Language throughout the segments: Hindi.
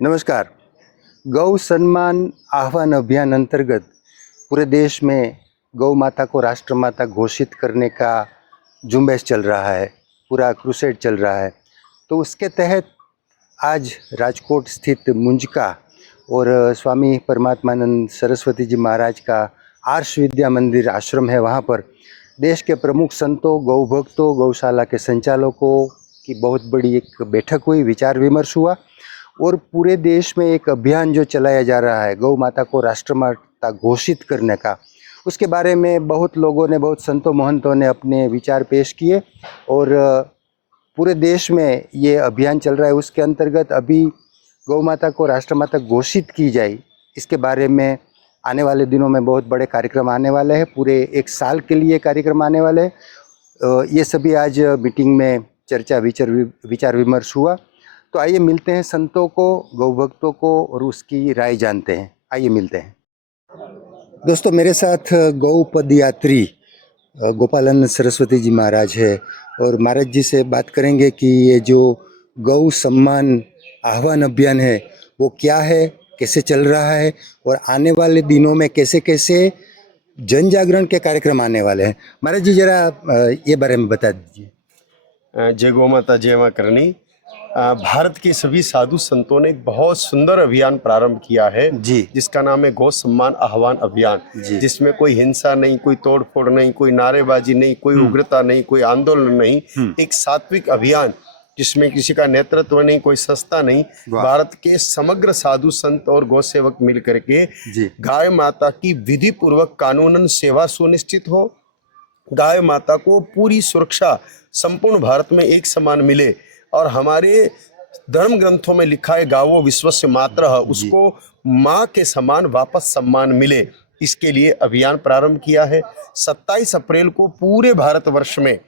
नमस्कार। गौ सम्मान आह्वान अभियान अंतर्गत पूरे देश में गौ माता को राष्ट्रमाता घोषित करने का झुंबेश चल रहा है, पूरा क्रूसेड चल रहा है। तो उसके तहत आज राजकोट स्थित मुंजका और स्वामी परमात्मानंद सरस्वती जी महाराज का आर्ष विद्या मंदिर आश्रम है, वहाँ पर देश के प्रमुख संतों, गौ भक्तों, गौशाला के संचालकों की बहुत बड़ी एक बैठक हुई, विचार विमर्श हुआ और पूरे देश में एक अभियान जो चलाया जा रहा है गौ माता को राष्ट्रमाता घोषित करने का, उसके बारे में बहुत लोगों ने, बहुत संतों महंतों ने अपने विचार पेश किए और पूरे देश में ये अभियान चल रहा है। उसके अंतर्गत अभी गौ माता को राष्ट्रमाता घोषित की जाए, इसके बारे में आने वाले दिनों में बहुत बड़े कार्यक्रम आने वाले हैं, पूरे एक साल के लिए कार्यक्रम आने वाले हैं। ये सभी आज मीटिंग में चर्चा विचार विमर्श हुआ। तो आइए मिलते हैं संतों को, गौ भक्तों को और उसकी राय जानते हैं। आइए मिलते हैं। दोस्तों, मेरे साथ गौ पदयात्री गोपालानंद सरस्वती जी महाराज है और महाराज जी से बात करेंगे कि ये जो गौ सम्मान आह्वान अभियान है वो क्या है, कैसे चल रहा है और आने वाले दिनों में कैसे कैसे जन जागरण के कार्यक्रम आने वाले हैं। महाराज जी जरा ये बारे में बता दीजिए। जय गौ माता, जय मां करनी। भारत के सभी साधु संतों ने एक बहुत सुंदर अभियान प्रारंभ किया है जी, जिसका नाम है गौ सम्मान आह्वान अभियान, जिसमें कोई हिंसा नहीं, कोई तोड़फोड़ नहीं, कोई नारेबाजी नहीं, कोई उग्रता नहीं, कोई आंदोलन नहीं। एक सात्विक अभियान जिसमें किसी का नेतृत्व नहीं, कोई सस्ता नहीं। भारत के समग्र साधु संत और गौ सेवक मिल करके गाय माता की विधि पूर्वक कानूनन सेवा सुनिश्चित हो, गाय माता को पूरी सुरक्षा संपूर्ण भारत में एक समान मिले और हमारे धर्म ग्रंथों में लिखा है गावो विश्वस्य मातरः, उसको माँ के समान वापस सम्मान मिले, इसके लिए अभियान प्रारंभ किया है। 27 अप्रैल को पूरे भारतवर्ष में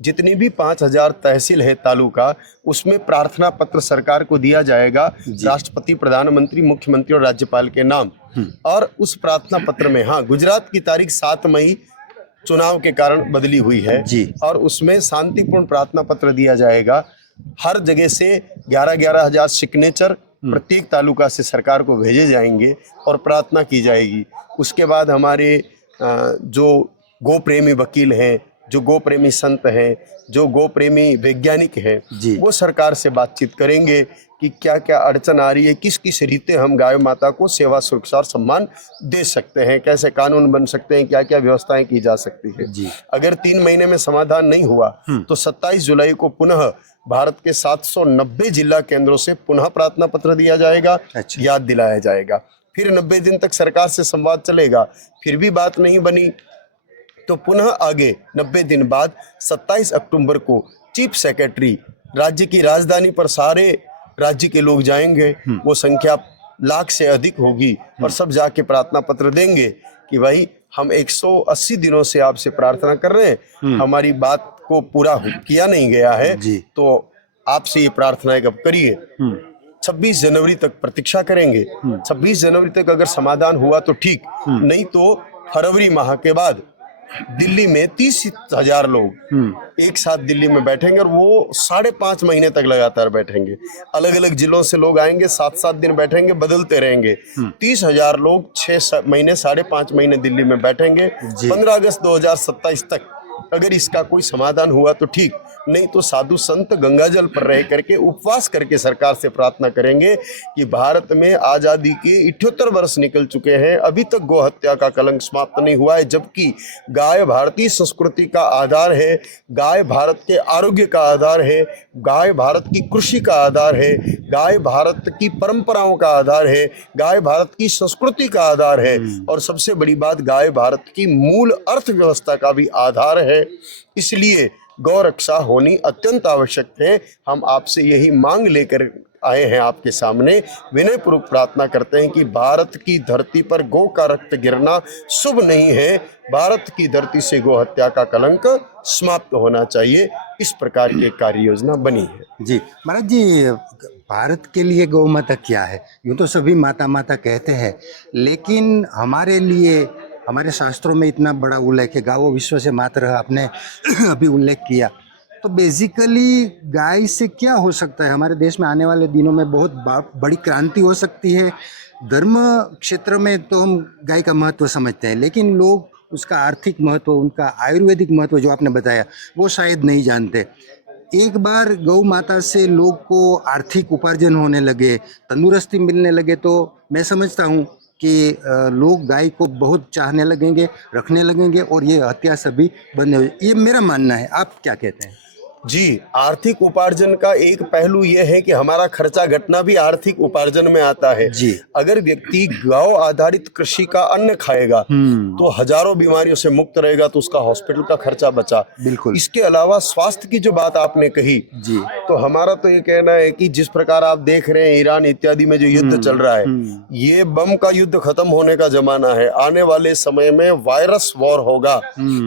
जितनी भी 5000 तहसील है तालुका, उसमें प्रार्थना पत्र सरकार को दिया जाएगा राष्ट्रपति, प्रधानमंत्री, मुख्यमंत्री और राज्यपाल के नाम। और उस प्रार्थना पत्र में, हाँ, गुजरात की तारीख 7 मई चुनाव के कारण बदली हुई है और उसमें शांतिपूर्ण प्रार्थना पत्र दिया जाएगा। हर जगह से 11-11 हजार सिग्नेचर प्रत्येक तालुका से सरकार को भेजे जाएंगे और प्रार्थना की जाएगी। उसके बाद हमारे जो गो प्रेमी वकील हैं, जो गो प्रेमी संत हैं, जो गो प्रेमी वैज्ञानिक हैं, वो सरकार से बातचीत करेंगे कि क्या क्या अड़चन आ रही है, किस किस रीते हम गाय माता को सेवा, सुरक्षा और सम्मान दे सकते हैं, कैसे कानून बन सकते हैं, क्या क्या व्यवस्थाएं की जा सकती है। अगर 3 महीने में समाधान नहीं हुआ तो 27 जुलाई को पुनः भारत के 790 जिला केंद्रों से पुनः प्रार्थना पत्र दिया जाएगा, याद दिलाया जाएगा। फिर 90 दिन तक सरकार से संवाद चलेगा, फिर भी बात नहीं बनी तो पुनः आगे 90 दिन बाद 27 अक्टूबर को चीफ सेक्रेटरी राज्य की राजधानी पर सारे राज्य के लोग जाएंगे, वो संख्या लाख से अधिक होगी और सब जाके प्रार्थना पत्र देंगे कि भाई हम 180 दिनों से आपसे प्रार्थना कर रहे हैं, हमारी बात को पूरा किया नहीं गया है, तो आपसे ये प्रार्थना अब करिए। 26 जनवरी तक प्रतीक्षा करेंगे। 26 जनवरी तक अगर समाधान हुआ तो ठीक, नहीं तो फरवरी माह के बाद दिल्ली में 30,000 लोग एक साथ दिल्ली में बैठेंगे और वो 5.5 महीने तक लगातार बैठेंगे। अलग अलग जिलों से लोग आएंगे, 7-7 दिन बैठेंगे, बदलते रहेंगे। 30,000 लोग 6 महीने, 5.5 महीने दिल्ली में बैठेंगे। 15 अगस्त 2027 तक अगर इसका कोई समाधान हुआ तो ठीक, नहीं तो साधु संत गंगाजल पर रह करके उपवास करके सरकार से प्रार्थना करेंगे कि भारत में आजादी के 78 वर्ष निकल चुके हैं, अभी तक गौ हत्या का कलंक समाप्त नहीं हुआ है, जबकि गाय भारतीय संस्कृति का आधार है, गाय भारत के आरोग्य का आधार है, गाय भारत की कृषि का आधार है, गाय भारत की परंपराओं का आधार है, गाय भारत की संस्कृति का आधार है और सबसे बड़ी बात, गाय भारत की मूल अर्थव्यवस्था का भी आधार है। इसलिए गौ रक्षा होनी अत्यंत आवश्यक है। हम आपसे यही मांग लेकर आए हैं आपके सामने, विनयपूर्वक प्रार्थना करते हैं कि भारत की धरती पर गौ का रक्त गिरना शुभ नहीं है, भारत की धरती से गौ हत्या का कलंक समाप्त होना चाहिए। इस प्रकार की कार्य योजना बनी है। जी महाराज जी, भारत के लिए गौ माता क्या है? यूँ तो सभी माता माता कहते हैं, लेकिन हमारे लिए हमारे शास्त्रों में इतना बड़ा उल्लेख है, गावो विश्व से मातरः, आपने अभी उल्लेख किया, तो बेसिकली गाय से क्या हो सकता है? हमारे देश में आने वाले दिनों में बहुत बड़ी क्रांति हो सकती है। धर्म क्षेत्र में तो हम गाय का महत्व समझते हैं, लेकिन लोग उसका आर्थिक महत्व, उनका आयुर्वेदिक महत्व जो आपने बताया, वो शायद नहीं जानते। एक बार गौ माता से लोग को आर्थिक उपार्जन होने लगे, तंदुरुस्ती मिलने लगे, तो मैं समझता हूँ कि लोग गाय को बहुत चाहने लगेंगे, रखने लगेंगे और ये हत्या सभी बंद हो। ये मेरा मानना है, आप क्या कहते हैं? जी, आर्थिक उपार्जन का एक पहलू यह है कि हमारा खर्चा घटना भी आर्थिक उपार्जन में आता है। जी। अगर व्यक्ति गौ आधारित कृषि का अन्न खाएगा तो हजारों बीमारियों से मुक्त रहेगा, तो उसका हॉस्पिटल का खर्चा बचा। बिल्कुल। इसके अलावा स्वास्थ्य की जो बात आपने कही, जी। तो हमारा तो ये कहना है कि जिस प्रकार आप देख रहे हैं ईरान इत्यादि में जो युद्ध चल रहा है, ये बम का युद्ध खत्म होने का जमाना है। आने वाले समय में वायरस वॉर होगा।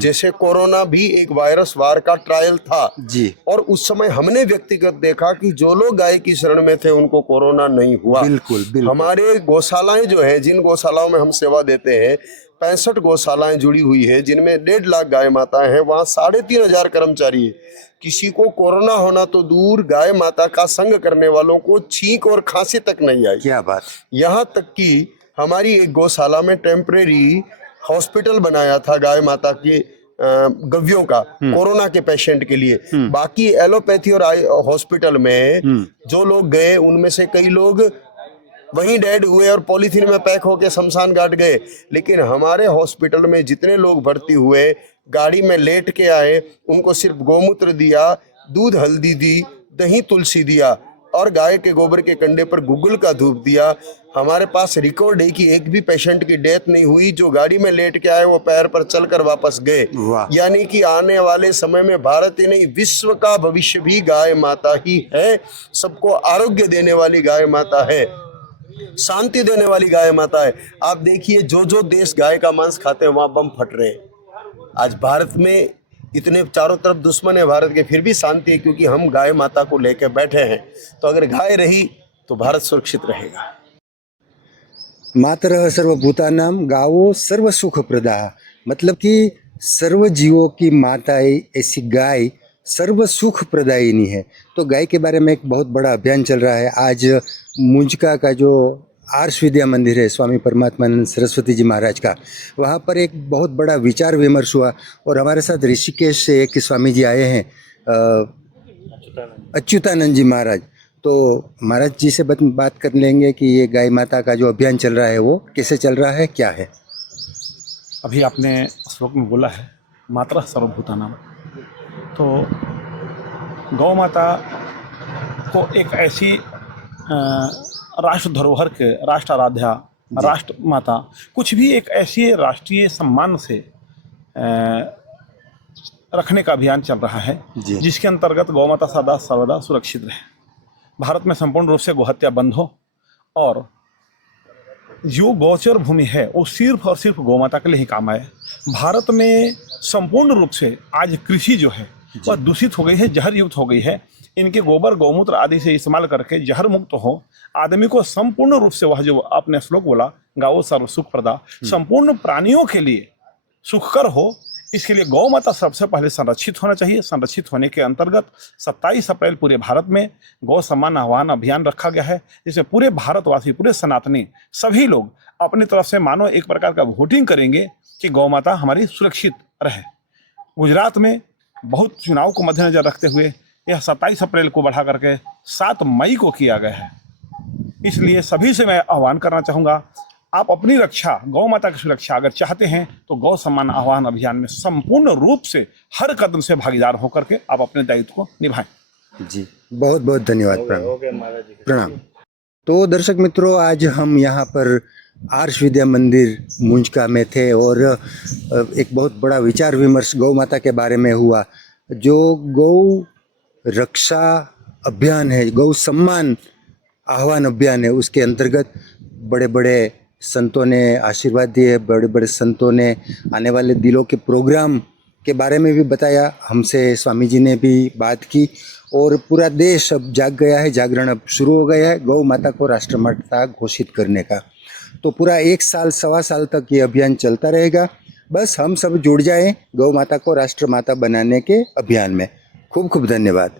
जैसे कोरोना भी एक वायरस वार का ट्रायल था। जी। और उस समय हमने व्यक्तिगत देखा कि जो लोग गाय की शरण में थे उनको कोरोना नहीं हुआ। बिल्कुल, बिल्कुल। हमारे गौशालाएं जो है, जिन गौशालाओं में हम सेवा देते हैं, 65 गौशालाएं जुड़ी हुई है, जिनमें 1.5 लाख गाय माता है। वहाँ 3,500 कर्मचारी है। किसी को कोरोना होना तो दूर, गाय माता का संग करने वालों को छींक और खांसी तक नहीं आई। क्या बात! यहाँ तक कि हमारी एक गौशाला में टेम्परेरी हॉस्पिटल बनाया था गाय माता के गव्यों का, कोरोना के पेशेंट के लिए। बाकी एलोपैथी और हॉस्पिटल में जो लोग गए, उनमें से कई लोग वहीं डेड हुए और पॉलीथीन में पैक होके शमशान घाट गए। लेकिन हमारे हॉस्पिटल में जितने लोग भर्ती हुए, गाड़ी में लेट के आए, उनको सिर्फ गोमूत्र दिया, दूध हल्दी दी, दही तुलसी दिया और गाय के गोबर के कंडे पर गुग्गुल का धूप दिया। हमारे पास रिकॉर्ड है कि एक भी पेशेंट की डेथ नहीं हुई। जो गाड़ी में लेट के आए वो पैर पर चलकर वापस गए। यानी कि आने वाले समय में भारत ही नहीं, विश्व का भविष्य भी गाय माता ही है। सबको आरोग्य देने वाली गाय माता है, शांति देने वाली गाय माता है। आप देखिए, जो जो देश गाय का मांस खाते हैं वहां बम फट रहे हैं। आज भारत में इतने चारों तरफ दुश्मन है भारत के, फिर भी शांति है, क्योंकि हम गाय माता को लेकर बैठे हैं। तो अगर गाय रही तो भारत सुरक्षित रहेगा। मातरः सर्वभूतानां गावो सर्व सुख प्रदा, मतलब कि सर्व जीवों की माता ऐसी गाय सर्व सुख प्रदायिनी है। तो गाय के बारे में एक बहुत बड़ा अभियान चल रहा है। आज मुंजका का जो आर्ष विद्या मंदिर है स्वामी परमात्मानंद सरस्वती जी महाराज का, वहाँ पर एक बहुत बड़ा विचार विमर्श हुआ और हमारे साथ ऋषिकेश से एक स्वामी जी आए हैं, अच्युतानंद जी महाराज। तो महाराज जी से बात कर लेंगे कि ये गाय माता का जो अभियान चल रहा है वो कैसे चल रहा है, क्या है। अभी आपने श्लोक में बोला है मातरः सर्वभूतानां, तो गौ माता को एक ऐसी राष्ट्र धरोहर के, राष्ट्र आराध्या, राष्ट्र माता, कुछ भी एक ऐसी राष्ट्रीय सम्मान से रखने का अभियान चल रहा है, जिसके अंतर्गत गौ माता सदा सर्वदा सुरक्षित रहे। भारत में संपूर्ण रूप से गोहत्या बंद हो और जो गोचर भूमि है वो सिर्फ और सिर्फ गौ माता के लिए ही काम आए। भारत में संपूर्ण रूप से आज कृषि जो है वह दूषित हो गई है, जहर युक्त हो गई है। इनके गोबर गौमूत्र आदि से इस्तेमाल करके जहर मुक्त हो, आदमी को संपूर्ण रूप से, वह जो आपने श्लोक बोला गाओ सर्व सुख प्रदा, संपूर्ण प्राणियों के लिए सुखकर हो, इसके लिए गौ माता सबसे पहले संरक्षित होना चाहिए। संरक्षित होने के अंतर्गत 27 अप्रैल पूरे भारत में गौ सम्मान आह्वान अभियान रखा गया है, जिसमें पूरे भारतवासी, पूरे सनातनी सभी लोग अपनी तरफ से मानो एक प्रकार का वोटिंग करेंगे कि गौ माता हमारी सुरक्षित रहे। गुजरात में बहुत चुनाव को मद्देनजर रखते हुए यह 27 अप्रैल को बढ़ा करके 7 मई को किया गया है। इसलिए सभी से मैं आह्वान करना चाहूँगा, आप अपनी रक्षा, गौ माता की सुरक्षा अगर चाहते हैं तो गौ सम्मान आह्वान अभियान में संपूर्ण रूप से हर कदम से भागीदार होकर के आप अपने दायित्व को निभाएं। जी, बहुत बहुत धन्यवाद। प्रणाम। तो दर्शक मित्रों, आज हम यहाँ पर आर्ष विद्या मंदिर मुंजका में थे और एक बहुत बड़ा विचार विमर्श गौ माता के बारे में हुआ। जो गौ रक्षा अभियान है, गौ सम्मान आह्वान अभियान है, उसके अंतर्गत बड़े बड़े संतों ने आशीर्वाद दिए, बड़े बड़े संतों ने आने वाले दिनों के प्रोग्राम के बारे में भी बताया। हमसे स्वामी जी ने भी बात की और पूरा देश अब जाग गया है, जागरण अब शुरू हो गया है गौ माता को राष्ट्रमाता घोषित करने का। तो पूरा 1 साल, सवा साल तक ये अभियान चलता रहेगा। बस हम सब जुड़ जाएं गौ माता को राष्ट्रमाता बनाने के अभियान में। खूब खूब धन्यवाद।